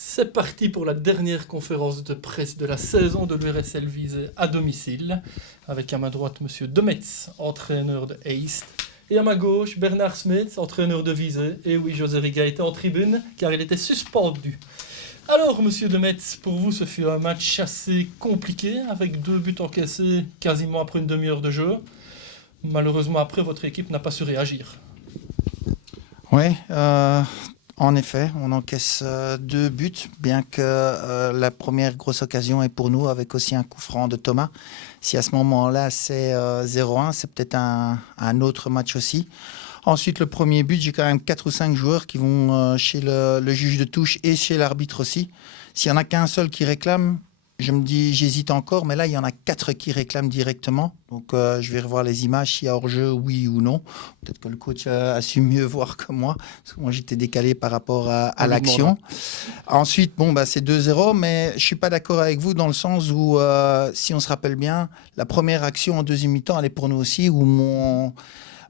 C'est parti pour la dernière conférence de presse de la saison de l'URSL Visé à domicile, avec à ma droite Monsieur Demetz, entraîneur de Heist, et à ma gauche Bernard Smith, entraîneur de Visé, et oui, José Riga était en tribune car il était suspendu. Alors Monsieur Demetz, pour vous ce fut un match assez compliqué, avec 2 buts encaissés quasiment après une demi-heure de jeu. Malheureusement après, votre équipe n'a pas su réagir. Oui, en effet, on encaisse 2 buts, bien que la première grosse occasion est pour nous, avec aussi un coup franc de Thomas. Si à ce moment-là c'est 0-1, c'est peut-être un autre match aussi. Ensuite, le premier but, j'ai quand même 4 ou 5 joueurs qui vont chez le juge de touche et chez l'arbitre aussi. S'il n'y en a qu'un seul qui réclame, je me dis, j'hésite encore, mais là, il y en a 4 qui réclament directement. Donc, je vais revoir les images, s'il y a hors-jeu, oui ou non. Peut-être que le coach a su mieux voir que moi, parce que moi, j'étais décalé par rapport à l'action. Ensuite, c'est 2-0, mais je ne suis pas d'accord avec vous dans le sens où, si on se rappelle bien, la première action en deuxième mi-temps, elle est pour nous aussi, où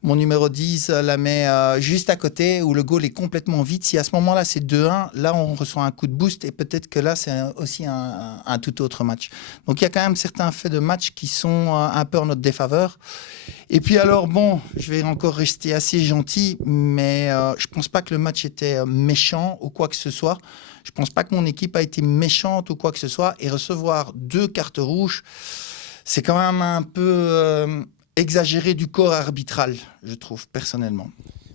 mon numéro 10 la met juste à côté, où le goal est complètement vide. Si à ce moment-là, c'est 2-1, là, on reçoit un coup de boost et peut-être que là, c'est aussi un tout autre match. Donc, il y a quand même certains faits de match qui sont un peu en notre défaveur. Et puis alors, je vais encore rester assez gentil, mais je ne pense pas que le match était méchant ou quoi que ce soit. Je ne pense pas que mon équipe a été méchante ou quoi que ce soit. Et recevoir 2 cartes rouges, c'est quand même un peu exagéré du corps arbitral, je trouve, personnellement.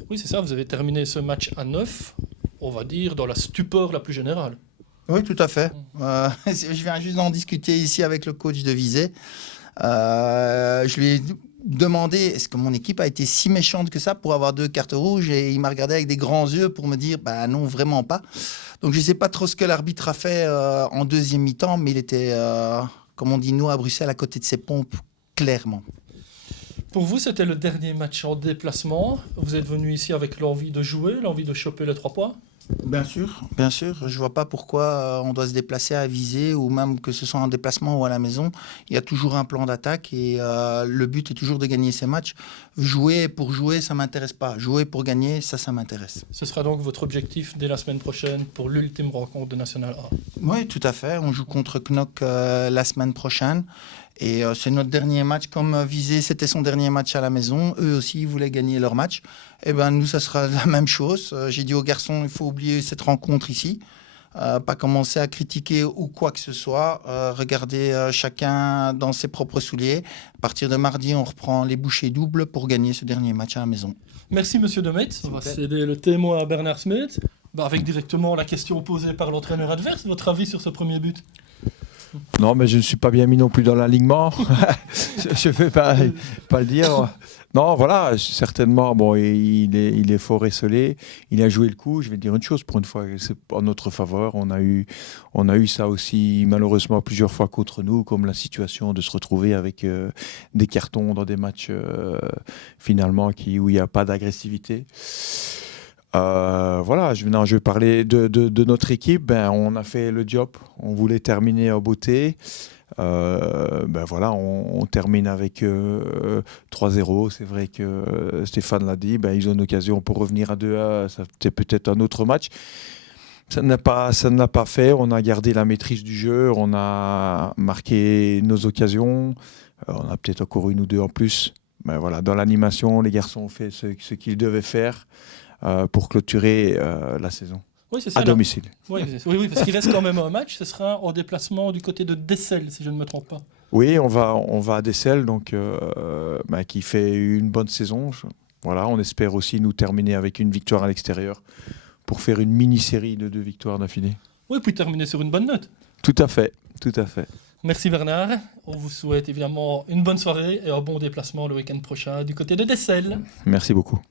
Oui, c'est ça, vous avez terminé ce match à 9, on va dire, dans la stupeur la plus générale. Oui, tout à fait. Je viens juste d'en discuter ici avec le coach de Visé. Je lui ai demandé, est-ce que mon équipe a été si méchante que ça pour avoir 2 cartes rouges? Et il m'a regardé avec des grands yeux pour me dire, non, vraiment pas. Donc je ne sais pas trop ce que l'arbitre a fait en deuxième mi-temps, mais il était, comme on dit nous à Bruxelles, à côté de ses pompes, clairement. Pour vous, c'était le dernier match en déplacement. Vous êtes venu ici avec l'envie de jouer, l'envie de choper les 3 points. Bien sûr. Je ne vois pas pourquoi on doit se déplacer à Visé, ou même que ce soit en déplacement ou à la maison. Il y a toujours un plan d'attaque et le but est toujours de gagner ces matchs. Jouer pour jouer, ça ne m'intéresse pas. Jouer pour gagner, ça m'intéresse. Ce sera donc votre objectif dès la semaine prochaine pour l'ultime rencontre de National A. Oui, tout à fait. On joue contre Knock la semaine prochaine. Et c'est notre dernier match. Comme Visé, c'était son dernier match à la maison. Eux aussi, ils voulaient gagner leur match. Et nous, ça sera la même chose. J'ai dit aux garçons, il faut oublier cette rencontre ici. Pas commencer à critiquer ou quoi que ce soit. Regarder chacun dans ses propres souliers. À partir de mardi, on reprend les bouchées doubles pour gagner ce dernier match à la maison. Merci, Monsieur Demetz. On va céder le témoin à Bernard Smith. Avec directement la question posée par l'entraîneur adverse. Votre avis sur ce premier but? Non, mais je ne suis pas bien mis non plus dans l'alignement. Je ne vais pas le dire. Non, voilà, certainement, il est fort esselé. Il a joué le coup. Je vais dire une chose, pour une fois, c'est en notre faveur. On a eu ça aussi, malheureusement, plusieurs fois contre nous, comme la situation de se retrouver avec des cartons dans des matchs, finalement, où il n'y a pas d'agressivité. Je vais parler de notre équipe. On a fait le job. On voulait terminer en beauté. On termine avec 3-0. C'est vrai que Stéphane l'a dit. Ils ont une occasion pour revenir à 2-1. C'était peut-être un autre match. Ça ne l'a pas fait. On a gardé la maîtrise du jeu. On a marqué nos occasions. On a peut-être encore une ou 2 en plus. Dans l'animation, les garçons ont fait ce qu'ils devaient faire pour clôturer la saison. Oui, c'est ça, à domicile. Oui, parce qu'il reste quand même un match. Ce sera en déplacement du côté de Dessel, si je ne me trompe pas. Oui, on va à Dessel, donc, qui fait une bonne saison. On espère aussi nous terminer avec une victoire à l'extérieur pour faire une mini-série de 2 victoires d'affilée. Oui, puis terminer sur une bonne note. Tout à fait. Merci Bernard. On vous souhaite évidemment une bonne soirée et un bon déplacement le week-end prochain du côté de Dessel. Merci beaucoup.